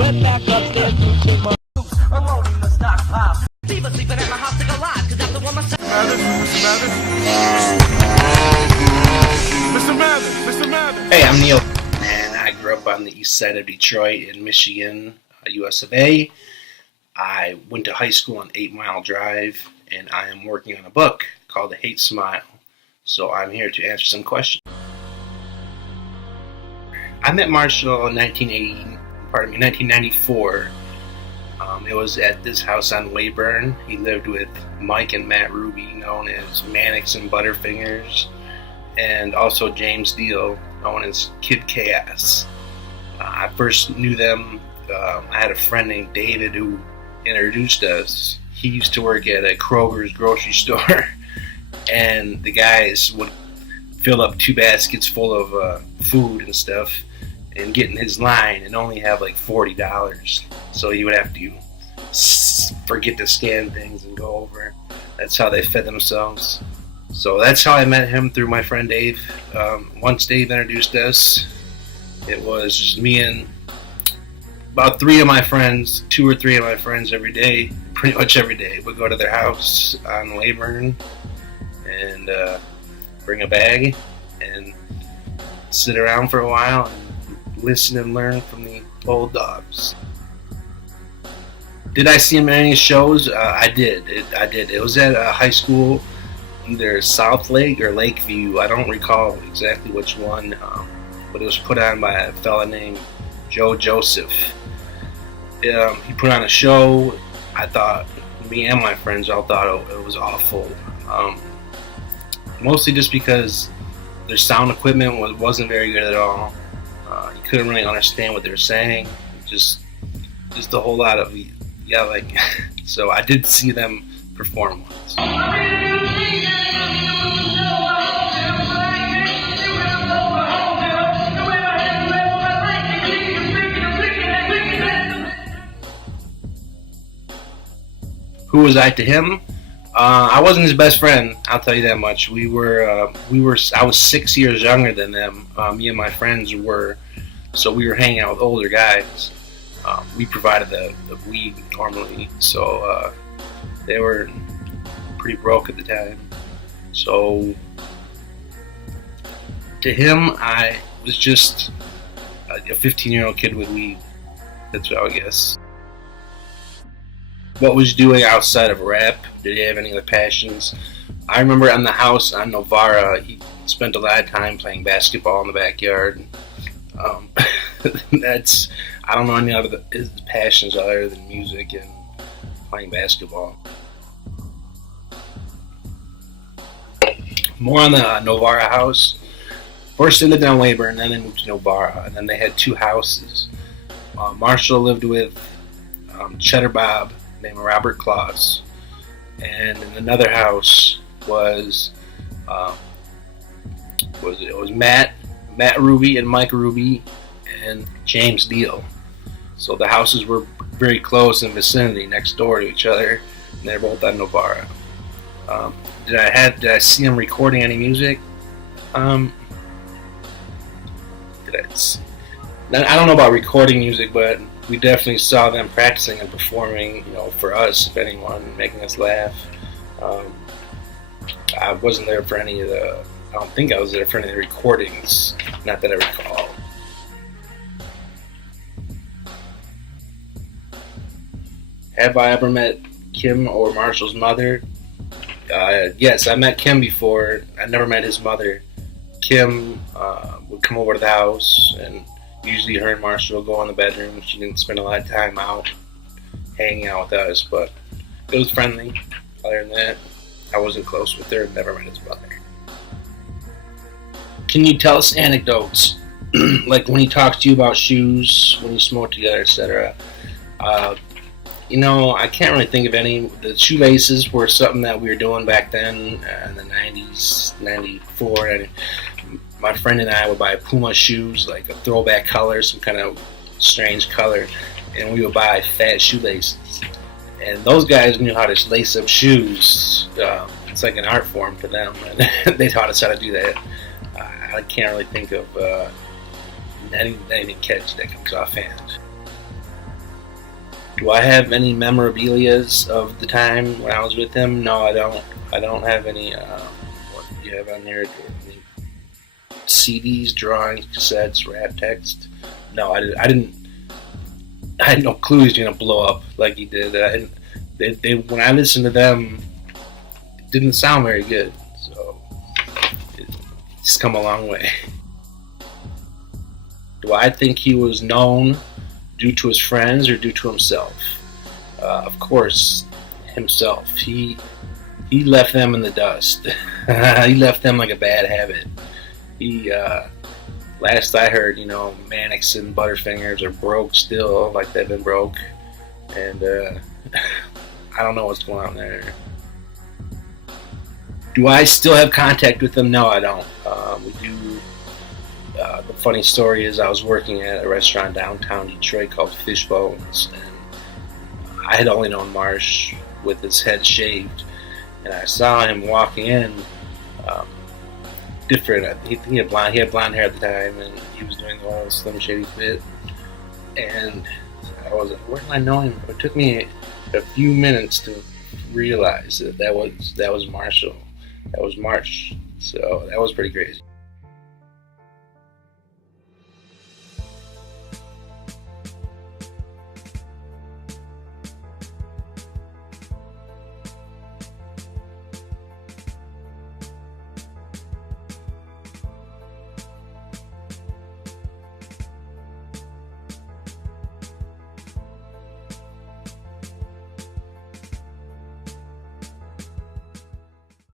Went back upstairs to check my alone in the stockpile. People sleeping at my house to go live, cause I'm the one myself. Mr. Mathers. Hey, I'm Neal, and I grew up on the east side of Detroit in Michigan, US of A. I went to high school on 8 Mile Drive, and I am working on a book called The Hate Smile. So I'm here to answer some questions. I met Marshall in 1994. It was at this house on Weyburn. He lived with Mike and Matt Ruby, known as Mannix and Butterfingers, and also James Neal, known as Kid Chaos. I first knew them. I had a friend named David who introduced us. He used to work at a Kroger's grocery store, and the guys would fill up 2 baskets full of food and stuff and get in his line and only have like $40. So he would have to forget to scan things and go over. That's how they fed themselves. So that's how I met him, through my friend Dave. Once Dave introduced us, it was just me and about 3 of my friends, 2 or 3 of my friends every day, pretty much every day. We'd go to their house on Weyburn and bring a bag and sit around for a while and listen and learn from the old dogs. Did I see him at any shows? I did. It was at a high school, either South Lake or Lakeview. I don't recall exactly which one, but it was put on by a fella named Joe Joseph. He put on a show. I thought, me and my friends all thought it was awful. Mostly just because their sound equipment wasn't very good at all. You couldn't really understand what they were saying. Just a whole lot of yelling. So I did see them perform once. Who was I to him? I wasn't his best friend, I'll tell you that much. I was 6 years younger than them. Me and my friends were, so we were hanging out with older guys. We provided the weed normally, so they were pretty broke at the time. So to him, I was just a 15-year-old kid with weed. That's what I would guess. What was he doing outside of rap? Did he have any other passions? I remember on the house on Novara, he spent a lot of time playing basketball in the backyard. I don't know any other his passions other than music and playing basketball. More on the Novara house. First they lived on Weyburn, then they moved to Novara, and then they had 2 houses. Marshall lived with Cheddar Bob, named Robert Claus, and in another house was Matt Ruby and Mike Ruby and James Neal. So the houses were very close in vicinity, next door to each other, and they're both on Novara. Did I see him recording any music? I don't know about recording music, but we definitely saw them practicing and performing, for us, if anyone, making us laugh. I wasn't there for any of I don't think I was there for any of the recordings, not that I recall. Have I ever met Kim or Marshall's mother? Yes, I met Kim before. I never met his mother. Kim would come over to the house, and usually her and Marshall would go in the bedroom. She didn't spend a lot of time out hanging out with us, but it was friendly. Other than that, I wasn't close with her. Never met his mother. Can you tell us anecdotes? Like when he talks to you about shoes, when you smoke together, etc. I can't really think of any. The shoelaces were something that we were doing back then in the 90s, 94. My friend and I would buy Puma shoes, like a throwback color, some kind of strange color, and we would buy fat shoelaces. And those guys knew how to lace up shoes. It's like an art form to them, and they taught us how to do that. I can't really think of anything catchy that comes offhand. Do I have any memorabilias of the time when I was with him? No, I don't. I don't have any. What do you have on here? Any CDs, drawings, cassettes, rap text? No, I didn't. I had no clue he was gonna blow up like he did. When I listened to them, it didn't sound very good. So it's come a long way. Do I think he was known due to his friends or due to himself? Of course, himself. He left them in the dust. He left them like a bad habit. Last I heard, Mannix and Butterfingers are broke still, like they've been broke, and I don't know what's going on there. Do I still have contact with them? No, I don't. We do. The funny story is I was working at a restaurant downtown Detroit called Fishbones, and I had only known Marsh with his head shaved, and I saw him walking in. Different. He had blonde hair at the time, and he was doing the whole Slim Shady fit. And I was like, where did I know him? It took me a few minutes to realize that was Marshall. That was Marsh. So that was pretty crazy.